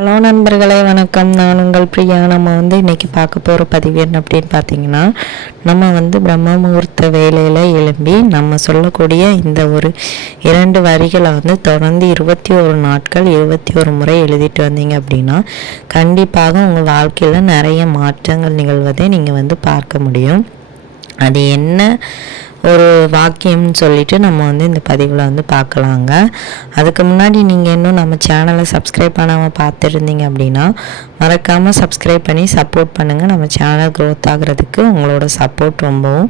Hello நண்பர்களே, வணக்கம். நான் உங்கள் பிரியா. நம்ம இன்றைக்கி பார்க்க போகிற பதிவு என்ன அப்படின்னு பார்த்தீங்கன்னா, நம்ம பிரம்ம முகூர்த்த வேலையில் எழும்பி நம்ம சொல்லக்கூடிய இந்த ஒரு 2 வரிகளை தொடர்ந்து 21 நாட்கள் 21 முறை எழுதிட்டு வந்தீங்க அப்படின்னா கண்டிப்பாக உங்கள் வாழ்க்கையில் நிறைய மாற்றங்கள் நிகழ்வதை நீங்கள் பார்க்க முடியும். அது என்ன ஒரு வாக்கியம்னு சொல்லிட்டு நம்ம இந்த பதிவில் பார்க்கலாங்க. அதுக்கு முன்னாடி நீங்கள் இன்னும் நம்ம சேனலை சப்ஸ்கிரைப் பண்ணாமல் பார்த்துருந்தீங்க அப்படின்னா மறக்காமல் சப்ஸ்கிரைப் பண்ணி சப்போர்ட் பண்ணுங்கள். நம்ம சேனல் க்ரோத் ஆகிறதுக்கு உங்களோட சப்போர்ட் ரொம்பவும்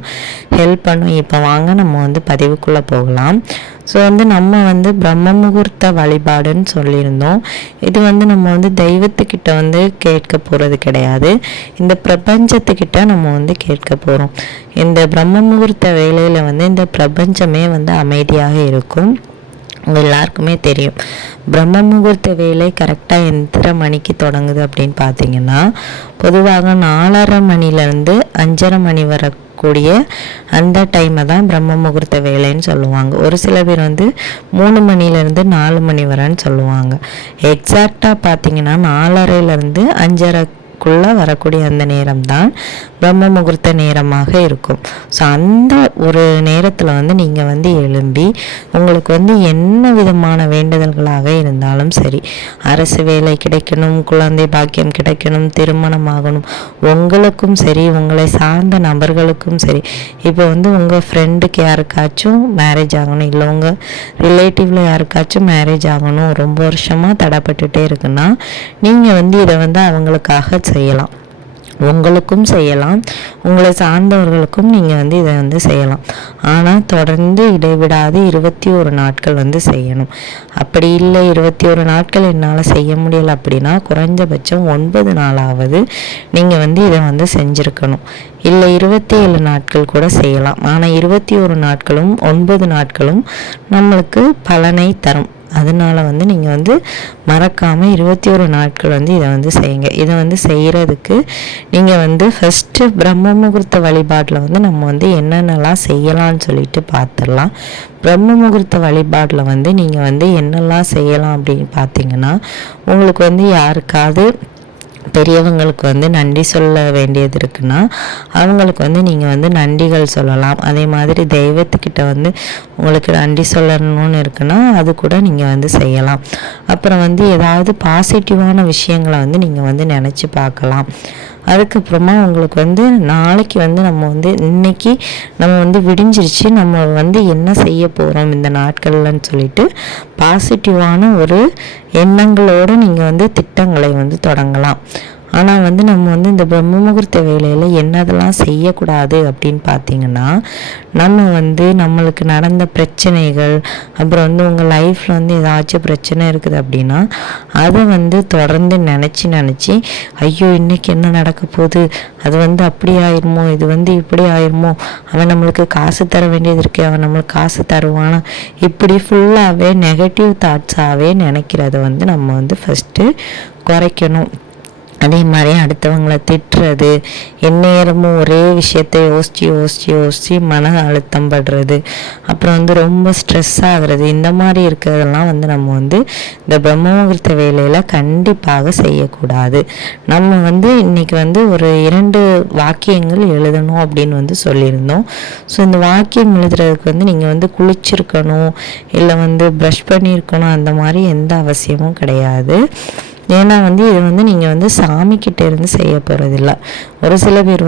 ஹெல்ப் பண்ணும். இப்போ வாங்க நம்ம பதிவுக்குள்ளே போகலாம். ஸோ நம்ம பிரம்ம முகூர்த்த வழிபாடுன்னு சொல்லியிருந்தோம். இது நம்ம தெய்வத்துக்கிட்ட கேட்க போகிறது கிடையாது, இந்த பிரபஞ்சத்துக்கிட்ட நம்ம கேட்க போகிறோம். இந்த பிரம்ம முகூர்த்த வேலையில் இந்த பிரபஞ்சமே அமைதியாக இருக்கும். உங்கள் எல்லாருக்குமே தெரியும், பிரம்ம முகூர்த்த வேலை கரெக்டாக எத்தனை மணிக்கு தொடங்குது அப்படின்னு பார்த்தீங்கன்னா, பொதுவாக 4:30 மணிலேருந்து 5:30 மணி வரக்கூடிய அந்த டைமை தான் பிரம்ம முகூர்த்த வேலைன்னு சொல்லுவாங்க. ஒரு சில பேர் 3 மணிலேருந்து 4 மணி வரன்னு சொல்லுவாங்க. எக்ஸாக்டாக பார்த்தீங்கன்னா 4:30லேருந்து 5:30க்குள்ளே வரக்கூடிய அந்த நேரம் தான் பிரம்ம முகூர்த்த நேரமாக இருக்கும். ஸோ அந்த ஒரு நேரத்தில் நீங்கள் எழும்பி உங்களுக்கு என்ன விதமான வேண்டுதல்களாக இருந்தாலும் சரி, அரசு வேலை கிடைக்கணும், குழந்தை பாக்கியம் கிடைக்கணும், திருமணம் ஆகணும், உங்களுக்கும் சரி உங்களை சார்ந்த நபர்களுக்கும் சரி, இப்போ உங்கள் ஃப்ரெண்டுக்கு யாருக்காச்சும் மேரேஜ் ஆகணும், இல்லை உங்கள் ரிலேட்டிவில் யாருக்காச்சும் மேரேஜ் ஆகணும், ரொம்ப வருஷமாக தடைப்பட்டுட்டே இருக்குன்னா நீங்கள் இதை அவங்களுக்காக செய்யலாம். உங்களுக்கும் செய்யலாம், உங்களை சார்ந்தவர்களுக்கும் நீங்கள் இதை செய்யலாம். ஆனால் தொடர்ந்து இடைவிடாது 21 நாட்கள் செய்யணும். அப்படி இல்லை 21 நாட்கள் என்னால் செய்ய முடியலை அப்படின்னா குறைஞ்சபட்சம் 9 நாளாவது நீங்கள் இதை செஞ்சுருக்கணும். இல்லை 27 நாட்கள் கூட செய்யலாம். ஆனால் 21 நாட்களும் 9 நாட்களும் நம்மளுக்கு பலனை தரும். அதனால் நீங்கள் மறக்காமல் 21 நாட்கள் இதை செய்யுங்க. இதை செய்கிறதுக்கு நீங்கள் ஃபஸ்ட்டு பிரம்ம முகூர்த்த வழிபாட்டில் நம்ம என்னென்னலாம் செய்யலாம்னு சொல்லிட்டு பார்த்துடலாம். பிரம்ம முகூர்த்த வழிபாட்டில் நீங்கள் என்னெல்லாம் செய்யலாம் அப்படின்னு பார்த்தீங்கன்னா, உங்களுக்கு யாருக்காவது பெரியவங்களுக்கு நன்றி சொல்ல வேண்டியது இருக்குன்னா அவங்களுக்கு நீங்கள் நன்றிகள் சொல்லலாம். அதே மாதிரி தெய்வத்துக்கிட்ட உங்களுக்கு நன்றி சொல்லணும்னு இருக்குன்னா அது கூட நீங்கள் செய்யலாம். அப்புறம் ஏதாவது பாசிட்டிவான விஷயங்களை நீங்கள் நினச்சி பார்க்கலாம். அதுக்கப்புறமா உங்களுக்கு நாளைக்கு நம்ம இன்னைக்கு நம்ம விடிஞ்சிருச்சு, நம்ம என்ன செய்ய போகிறோம் இந்த நாட்கள்லன்னு சொல்லிட்டு பாசிட்டிவான ஒரு எண்ணங்களோடு நீங்கள் திட்டங்களை தொடங்கலாம். ஆனால் நம்ம இந்த பிரம்ம முகூர்த்த வேலையில் என்னதெல்லாம் செய்யக்கூடாது அப்படின்னு பார்த்தீங்கன்னா, நம்ம நம்மளுக்கு நடந்த பிரச்சனைகள், அப்புறம் உங்கள் லைஃப்பில் ஏதாச்சும் பிரச்சனை இருக்குது அப்படின்னா அதை தொடர்ந்து நினச்சி ஐயோ இன்றைக்கி என்ன நடக்க போகுது, அது அப்படி ஆயிருமோ, இது இப்படி ஆயிருமோ, அவன் நம்மளுக்கு காசு தர வேண்டியது இருக்கே, அவன் நம்மளுக்கு காசு தருவானா, இப்படி ஃபுல்லாகவே நெகட்டிவ் தாட்ஸாகவே நினைக்கிறத நம்ம ஃபஸ்ட்டு குறைக்கணும். அதே மாதிரி அடுத்தவங்களை திட்டுறது, எந்நேரமும் ஒரே விஷயத்தை யோசித்து மன அழுத்தம் படுறது, அப்புறம் ரொம்ப ஸ்ட்ரெஸ் ஆகிறது, இந்த மாதிரி இருக்கிறதெல்லாம் நம்ம இந்த பிரம்ம முகூர்த்த வேலையில் கண்டிப்பாக செய்யக்கூடாது. நம்ம இன்றைக்கி ஒரு 2 வாக்கியங்கள் எழுதணும் அப்படின்னு சொல்லியிருந்தோம். ஸோ இந்த வாக்கியம் எழுதுறதுக்கு நீங்கள் குளிச்சிருக்கணும், இல்லை ப்ரஷ் பண்ணியிருக்கணும், அந்த மாதிரி எந்த அவசியமும் கிடையாது. ஏன்னா இது நீங்கள் சாமிக்கிட்ட இருந்து செய்ய போகிறதில்ல. ஒரு சில பேர்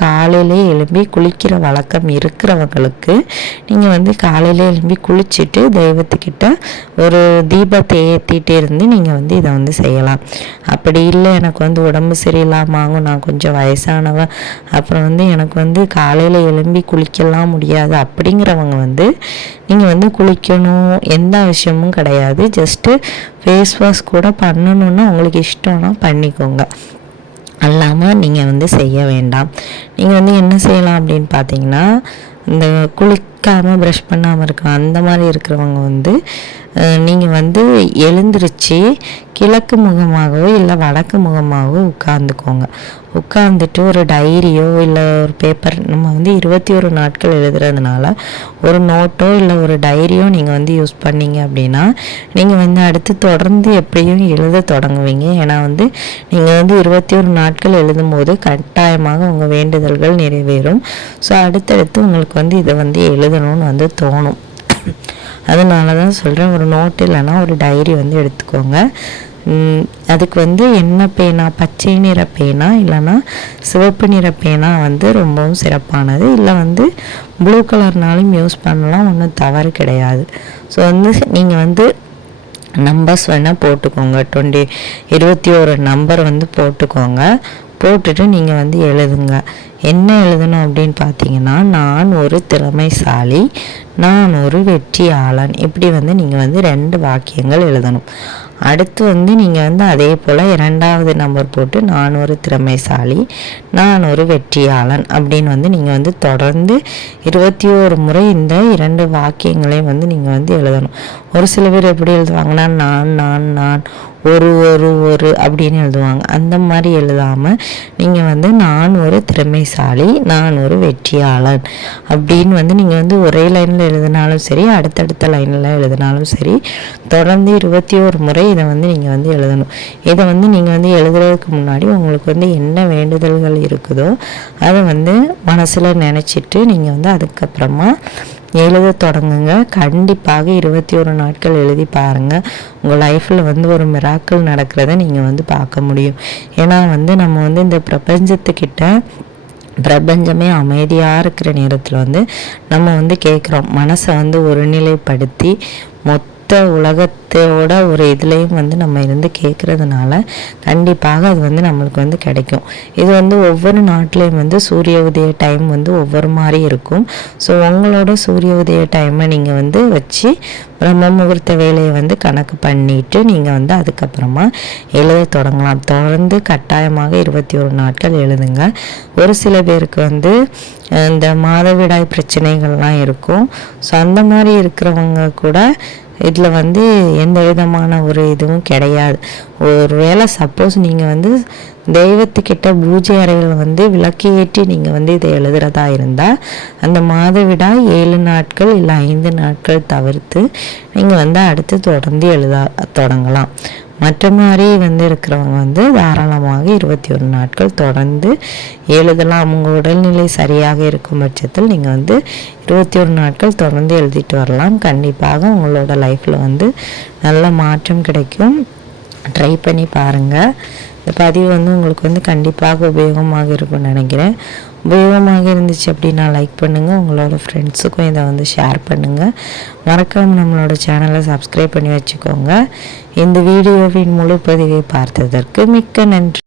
காலையிலே எழும்பி குளிக்கிற வழக்கம் இருக்கிறவங்களுக்கு நீங்கள் காலையிலே எழும்பி குளிச்சுட்டு தெய்வத்துக்கிட்ட ஒரு தீபத்தை ஏற்றிட்டு இருந்து நீங்கள் இதை செய்யலாம். அப்படி இல்லை எனக்கு உடம்பு சரியில்லாமல் ஆகும், நான் கொஞ்சம் வயசானவன், அப்புறம் எனக்கு காலையில் எழும்பி குளிக்கலாம் முடியாது அப்படிங்கிறவங்க நீங்கள் குளிக்கணும் எந்த விஷயமும் கிடையாது. ஜஸ்ட்டு ஃபேஸ் வாஷ் கூட பண்ணணுன்னா உங்களுக்கு இஷ்டம்னா பண்ணிக்கோங்க, அல்லாமல் நீங்கள் செய்ய வேண்டாம். நீங்கள் என்ன செய்யலாம் அப்படின்னு பார்த்தீங்கன்னா, இந்த குளிக்காமல் ப்ரஷ் பண்ணாமல் இருக்கலாம் அந்த மாதிரி இருக்கிறவங்க நீங்கள் எழுந்திருச்சு கிழக்கு முகமாகவோ இல்லை வடக்கு முகமாகவோ உட்காந்துக்கோங்க. உட்காந்துட்டு ஒரு டைரியோ இல்லை ஒரு பேப்பர், நம்ம வந்து 21 நாட்கள் எழுதுறதுனால ஒரு நோட்டோ இல்லை ஒரு டைரியோ நீங்கள் வந்து யூஸ் பண்ணீங்க அப்படின்னா நீங்கள் வந்து அடுத்து தொடர்ந்து எப்படியும் எழுத தொடங்குவீங்க. ஏன்னா வந்து நீங்கள் வந்து 21 நாட்கள் எழுதும்போது கட்டாயமாக உங்கள் வேண்டுதல்கள் நிறைவேறும். ஸோ அடுத்தடுத்து உங்களுக்கு வந்து இதை வந்து எழுதணும்னு வந்து தோணும். அதனால தான் சொல்கிறேன், ஒரு நோட்டு இல்லைன்னா ஒரு டைரி வந்து எடுத்துக்கோங்க. அதுக்கு வந்து என்ன பேனா, பச்சை நிற பேனா இல்லைன்னா சிவப்பு நிற பேனா வந்து ரொம்பவும் சிறப்பானது. இல்லை வந்து ப்ளூ கலர்னாலும் யூஸ் பண்ணலாம், ஒன்றும் தவறு கிடையாது. ஸோ வந்து நீங்கள் வந்து நம்பர்ஸ் வேணால் போட்டுக்கோங்க. 21 நம்பர் வந்து போட்டுக்கோங்க. போட்டுட்டு நீங்கள் வந்து எழுதுங்க. என்ன எழுதணும் அப்படின்னு பார்த்தீங்கன்னா, நான் ஒரு திறமைசாலி, நான் ஒரு வெற்றியாளன், இப்படி வந்து நீங்கள் வந்து 2 வாக்கியங்கள் எழுதணும். அடுத்து வந்து நீங்கள் வந்து அதே போல் 2வது நம்பர் போட்டு நான் ஒரு திறமைசாலி, நான் ஒரு வெற்றியாளன் அப்படின்னு வந்து நீங்கள் வந்து தொடர்ந்து 21 முறை இந்த 2 வாக்கியங்களையும் வந்து நீங்கள் வந்து எழுதணும். ஒரு சில பேர் எப்படி எழுதுவாங்கன்னா, நான் நான் நான் ஒரு ஒரு ஒரு அப்படின்னு எழுதுவாங்க. அந்த மாதிரி எழுதாமல் நீங்கள் வந்து நான் ஒரு திறமைசாலி, நான் ஒரு வெற்றியாளன் அப்படின்னு வந்து நீங்கள் வந்து ஒரே லைனில் எழுதினாலும் சரி, அடுத்தடுத்த லைனில் எழுதினாலும் சரி, தொடர்ந்து 21 முறை இதை வந்து நீங்கள் வந்து எழுதணும். இதை வந்து நீங்கள் வந்து எழுதுறதுக்கு முன்னாடி உங்களுக்கு வந்து என்ன வேண்டுதல்கள் இருக்குதோ அதை வந்து மனசில் நினச்சிட்டு நீங்கள் வந்து அதுக்கப்புறமா எழுத தொடங்குங்க. கண்டிப்பாக 21 நாட்கள் எழுதி பாருங்கள். உங்கள் லைஃப்பில் வந்து ஒரு மிராக்கிள் நடக்கிறத நீங்கள் வந்து பார்க்க முடியும். ஏன்னா வந்து நம்ம வந்து இந்த பிரபஞ்சமே அமைதியாக இருக்கிற நேரத்தில் வந்து நம்ம வந்து கேட்குறோம். மனசை வந்து ஒருநிலைப்படுத்தி உலகத்தோட ஒரு இதுலேயும் வந்து நம்ம இருந்து கேட்குறதுனால கண்டிப்பாக அது வந்து நம்மளுக்கு வந்து கிடைக்கும். இது வந்து ஒவ்வொரு நாட்டிலையும் வந்து சூரிய உதய டைம் வந்து ஒவ்வொரு மாதிரி இருக்கும். ஸோ உங்களோட சூரிய உதய டைமை நீங்கள் வந்து வச்சு பிரம்ம முகூர்த்த வேலையை வந்து கணக்கு பண்ணிட்டு நீங்கள் வந்து அதுக்கப்புறமா எழுத தொடங்கலாம். தொடர்ந்து கட்டாயமாக 21 நாட்கள் எழுதுங்க. ஒரு சில பேருக்கு வந்து இந்த மாதவிடாய் பிரச்சனைகள்லாம் இருக்கும். ஸோ அந்த மாதிரி இருக்கிறவங்க கூட இதில் வந்து எந்த விதமான ஒரு இதுவும் கிடையாது. ஒரு வேளை சப்போஸ் நீங்கள் வந்து தெய்வத்துக்கிட்ட பூஜை அறையில் வந்து விளக்கு ஏற்றி நீங்கள் வந்து இதை எழுதுறதா இருந்தால் அந்த மாதவிடாய் 7 நாட்கள் இல்லை 5 நாட்கள் தவிர்த்து நீங்கள் வந்து அடுத்து தொடர்ந்து எழுத தொடங்கலாம். மற்ற மாதிரி வந்து இருக்கிறவங்க வந்து தாராளமாக 21 நாட்கள் தொடர்ந்து எழுதலாம். உங்கள் உடல்நிலை சரியாக இருக்கும் பட்சத்தில் நீங்கள் வந்து 21 நாட்கள் தொடர்ந்து எழுதிட்டு வரலாம். கண்டிப்பாக உங்களோட லைஃப்பில் வந்து நல்ல மாற்றம் கிடைக்கும். ட்ரை பண்ணி பாருங்கள். இந்த பதிவு வந்து உங்களுக்கு வந்து கண்டிப்பாக உபயோகமாக இருக்கும்னு நினைக்கிறேன். உபயோகமாக இருந்துச்சு அப்படின்னா லைக் பண்ணுங்கள். உங்களோட ஃப்ரெண்ட்ஸுக்கும் இதை வந்து ஷேர் பண்ணுங்கள். மறக்காமல் நம்மளோட சேனலை சப்ஸ்கிரைப் பண்ணி வச்சுக்கோங்க. இந்த வீடியோவின் முழு பதிவை பார்த்ததற்கு மிக்க நன்றி.